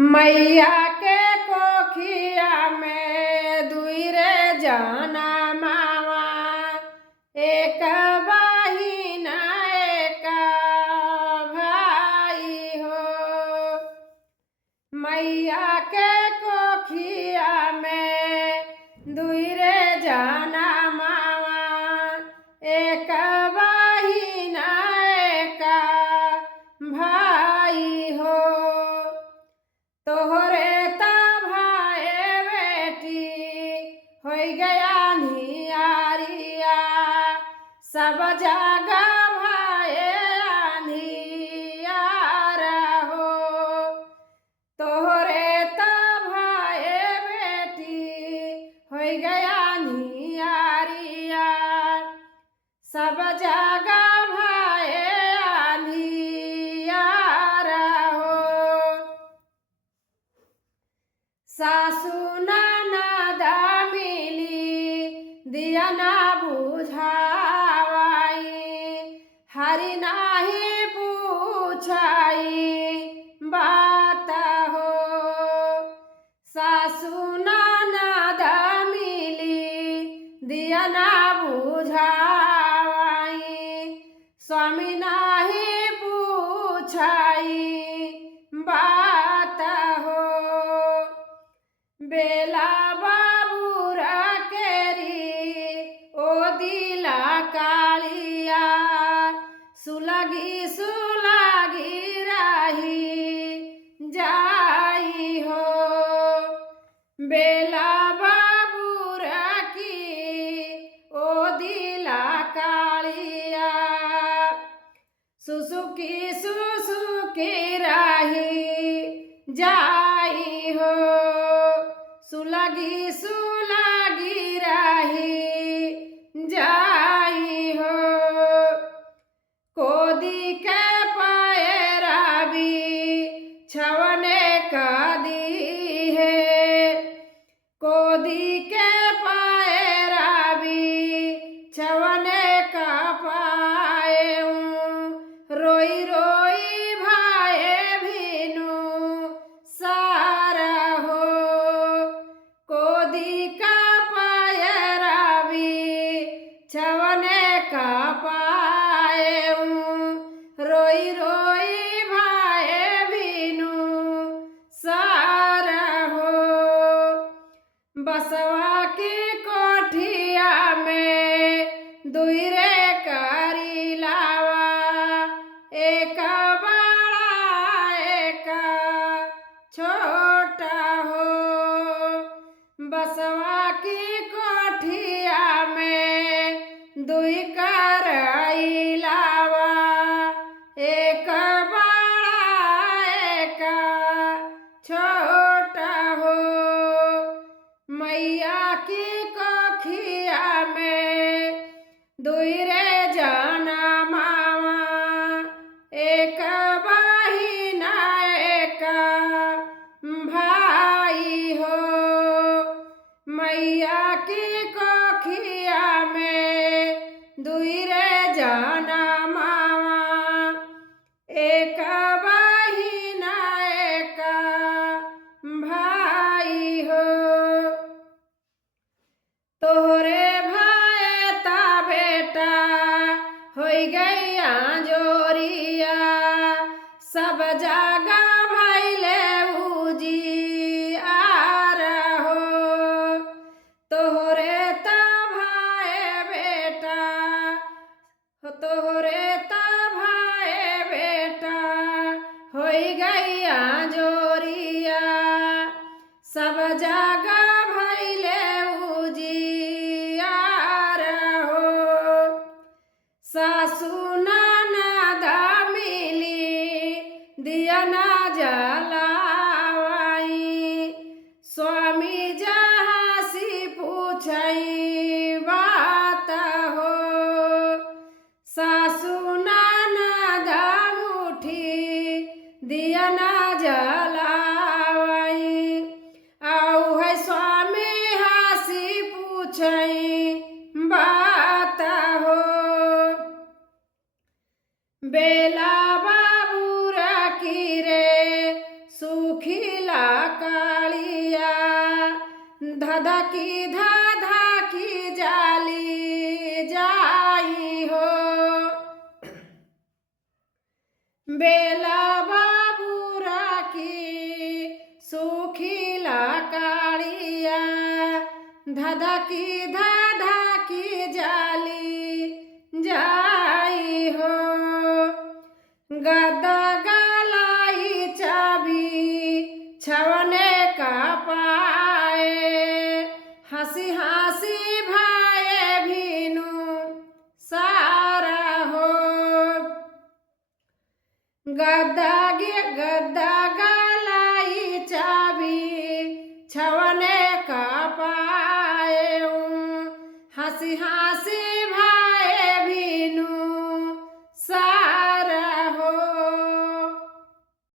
मैया के कोखिया में दुई रे जाना मावा, एक बहिना एक भाई हो। मैया के कोखिया में दुई रे जाना मावा, एक बहिना एक भाई हो। तोहरे ता भाई बेटी हो गया नियारिया, सब जगह भाई नियारा हो। तोहरे ता भाई बेटी हो गया नियारिया, सब जगह भाई नियारा हो। सासु ननद मिली दिया ना बुझावाई, हरि नाही पूछाई बात हो। सासु ननद मिली दिया ना बुझावाई, स्वामी नाही पूछाई बात हो। बेला बाबूरा केरी ओ दिला कालिया, सुलगी सुलगी राही जाई हो। बेला बाबूरा की ओ दिला कालिया, सुसुकी राही जाई हो। सुलगी सुलगी राही जाई हो। कोदी के पैरा भी छवने कदी है, कोदी के पैरा भी छवने का पाए। रोई रोई भाई भीनु सारा हो, कोदी का पैरा भी छवने का पाए। रोई रोई भाई भीनु सारा हो। बसवा की कोठिया में दुई रे करी लावा, एक बड़ा एक छोटा हो। बसवा की कोठिया में दुई करई लावा, एक बड़ा एक छोटा हो। मैया की कोखिया में दुई रे जाना मावा, एक बहिना एक भाई हो। मैया की कोखिया में दुई रे जाना मावा, एक बहिना एक भाई हो। तोहरे भाई ता बेटा हो गया जोरिया, सब जगह भैले उजियार हो। तोहरे ता भाई बेटा, तोहरे ता भाई बेटा हो गया जोरिया, सब जगह भैले उजियार हो। सासु ननद मिली दिया ना जलावाई, स्वामी जहाँ सी पूछई बात हो। सासु ननद मुठी दिया ना जलावाई, आऊ है स्वामी हासी पूछई बात हो। बेला बाबूरा की रे सुखिला धधकी धा